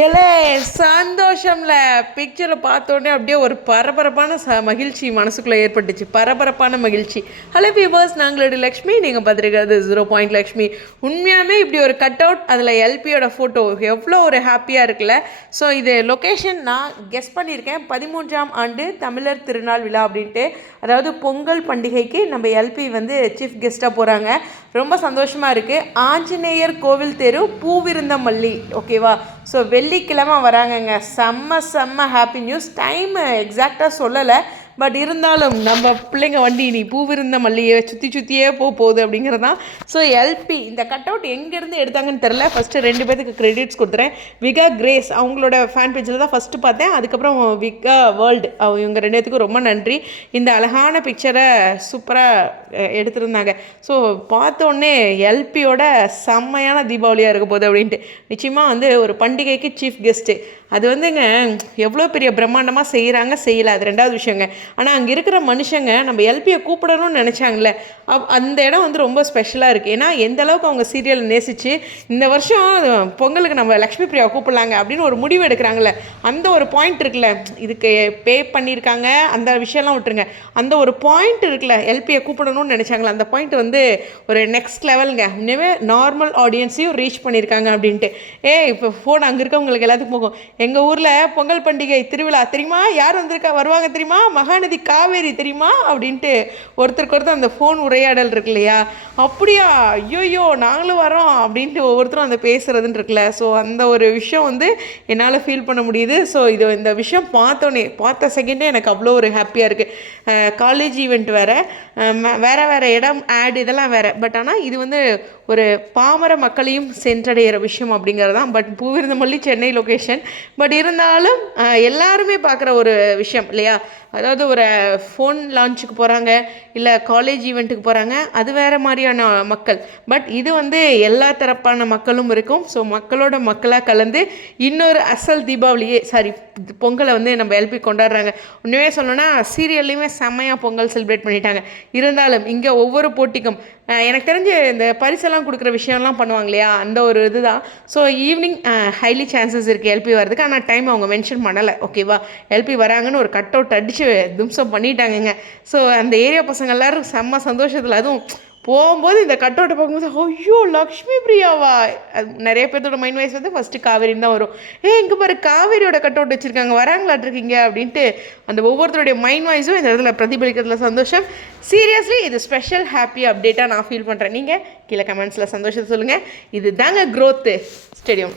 ஏலே சந்தோஷம்ல. பிக்சரை பார்த்தோன்னே அப்படியே ஒரு பரபரப்பான ச மகிழ்ச்சி மனசுக்குள்ளே ஏற்பட்டுச்சு. பரபரப்பான மகிழ்ச்சி. ஹலோ பீவர்ஸ் நாங்களோட லக்ஷ்மி நீங்கள் பார்த்துருக்கிறது ஜீரோ பாயிண்ட் லக்ஷ்மி. உண்மையாகவே இப்படி ஒரு கட் அவுட் அதில் எல்பியோட ஃபோட்டோ எவ்வளோ ஒரு ஹாப்பியாக இருக்குல்ல. ஸோ இது லொக்கேஷன் நான் கெஸ் பண்ணியிருக்கேன். பதிமூன்றாம் ஆண்டு தமிழர் திருநாள் விழா அப்படின்ட்டு. அதாவது பொங்கல் பண்டிகைக்கு நம்ம எல்பி வந்து சீஃப் கெஸ்ட்டாக போகிறாங்க ரொம்ப சந்தோஷமாக இருக்குது ஆஞ்சநேயர் கோவில் தெரு பூவிருந்தமல்லி. ஓகேவா ஸோ வெள்ளிக்கிழமை வராங்கங்க. செம்ம செம்ம ஹாப்பி நியூஸ் டைம் எக்ஸாக்டாக சொல்லலை. பட் இருந்தாலும் நம்ம பிள்ளைங்க வண்டி நீ பூவிருந்த மல்லியை சுற்றி சுற்றியே போக போகுது அப்படிங்கிறது தான் ஸோ எல்பி இந்த கட் அவுட் எங்கேருந்து எடுத்தாங்கன்னு தெரில ஃபஸ்ட்டு ரெண்டு பேத்துக்கு கிரெடிட்ஸ் கொடுத்துறேன். விகா கிரேஸ் அவங்களோட ஃபேன் பேஜில் தான் ஃபஸ்ட்டு பார்த்தேன். அதுக்கப்புறம் விகா வேர்ல்டு இவங்க ரெண்டு பேத்துக்கும் ரொம்ப நன்றி. இந்த அழகான பிக்சரை சூப்பராக எடுத்திருந்தாங்க. ஸோ பார்த்தோன்னே எல்பியோட செம்மையான தீபாவளியாக இருக்க போகுது அப்படின்ட்டு. நிச்சயமாக வந்து ஒரு பண்டிகைக்கு சீஃப் கெஸ்ட்டு அது வந்துங்க எவ்வளோ பெரிய பிரம்மாண்டமாக செய்கிறாங்க செய்யலை. அது ரெண்டாவது விஷயங்க. ஆனால் அங்கே இருக்கிற மனுஷங்க நம்ம எல்பியை கூப்பிடணும்னு நினச்சாங்களே அப் அந்த இடம் வந்து ரொம்ப ஸ்பெஷலாக இருக்குது ஏன்னா எந்த அளவுக்கு அவங்க சீரியல் நேசித்து இந்த வருஷம் பொங்கலுக்கு நம்ம லக்ஷ்மி பிரியா கூப்பிடலாங்க அப்படின்னு ஒரு முடிவு எடுக்கிறாங்களே அந்த ஒரு பாயிண்ட் இருக்குல்ல இதுக்கு பே பண்ணியிருக்காங்க அந்த விஷயம்லாம் விட்டுருங்க. அந்த ஒரு பாயிண்ட் இருக்குல்ல எல்பியை கூப்பிடணும்னு நினச்சாங்களே அந்த பாயிண்ட் வந்து ஒரு நெக்ஸ்ட் லெவலுங்க இன்னுமே நார்மல் ஆடியன்ஸையும் ரீச் பண்ணியிருக்காங்க அப்படின்ட்டு. ஏ இப்போ ஃபோன் அங்கே இருக்கவங்களுக்கு எல்லாத்துக்கும் போகும். எங்கள் ஊரில் பொங்கல் பண்டிகை திருவிழா தெரியுமா? யார் வந்திருக்கா? வருவாங்க தெரியுமா? மகாநதி காவேரி தெரியுமா? அப்படின்ட்டு ஒருத்தருக்கு ஒருத்தர் அந்த ஃபோன் உரையாடல் இருக்கு இல்லையா அப்படியா? ஐயோயோ நாங்களும் வரோம் அப்படின்ட்டு ஒவ்வொருத்தரும் அந்த பேசுகிறதுன்னு இருக்குல்ல. ஸோ அந்த ஒரு விஷயம் வந்து என்னால் ஃபீல் பண்ண முடியுது. ஸோ இது இந்த விஷயம் பார்த்தோன்னே பார்த்த செகண்டே எனக்கு அவ்வளோ ஒரு ஹாப்பியாக இருக்குது காலேஜ் ஈவெண்ட் வேறு. வேறு வேறு இடம் ஆட் இதெல்லாம் வேறு. பட் ஆனால் இது வந்து ஒரு பாமர மக்களையும் சென்றடைகிற விஷயம் அப்படிங்கிறது தான். But Poovirundhavalli Chennai location but இருந்தாலும் எல்லாருமே பார்க்குற ஒரு விஷயம் இல்லையா? அதாவது ஒரு ஃபோன் லான்ச்சுக்கு போகிறாங்க இல்லை காலேஜ் ஈவெண்ட்டுக்கு போகிறாங்க அது வேறு மாதிரியான மக்கள். பட் இது வந்து எல்லா தரப்பான மக்களும் இருக்கும். ஸோ மக்களோட மக்களாக கலந்து இன்னொரு அசல் தீபாவளியே சாரி பொங்கலை வந்து நம்ம எல்பி கொண்டாடுறாங்க. உண்மையே சொல்லணும்னா சீரியல்லையுமே செம்மையாக பொங்கல் செலிப்ரேட் பண்ணிட்டாங்க. இருந்தாலும் இங்கே ஒவ்வொரு போட்டிக்கும் எனக்கு தெரிஞ்சு இந்த பரிசெல்லாம் கொடுக்குற விஷயம்லாம் பண்ணுவாங்க இல்லையா அந்த ஒரு இதுதான். ஸோ ஈவினிங் ஹைலி சான்சஸ் இருக்குது எல்பி வரதுக்கு ஆனால் டைம் அவங்க மென்ஷன் பண்ணலை. ஓகேவா எல்பி வராங்கன்னு ஒரு கட் அவுட் அடித்து தும்சம் பண்ணிட்டாங்கங்க. ஸோ அந்த ஏரியா பசங்க எல்லோரும் செம்ம சந்தோஷத்தில் அதுவும் போகும்போது இந்த கட் அவுட்டை பார்க்கும்போது ஐயோ லக்ஷ்மி பிரியாவா? அது நிறைய பேர்த்தோட மைண்ட் வாய்ஸ் வந்து ஃபஸ்ட்டு காவேரின்னு தான் வரும். ஏ இங்கே பாரு காவேரியோட கட் அவுட் வச்சுருக்காங்க வராங்களாட்டிருக்கீங்க? அப்படின்ட்டு அந்த ஒவ்வொருத்தருடைய மைண்ட் வாய்ஸும் இந்த இடத்துல பிரதிபலிக்கிறதுல சந்தோஷம். சீரியஸ்லி இது ஸ்பெஷல் ஹாப்பி அப்டேட்டாக நான் ஃபீல் பண்ணுறேன் நீங்கள் கீழே கமெண்ட்ஸில் சந்தோஷத்தை சொல்லுங்கள் இது தாங்க க்ரோத்து ஸ்டேடியம்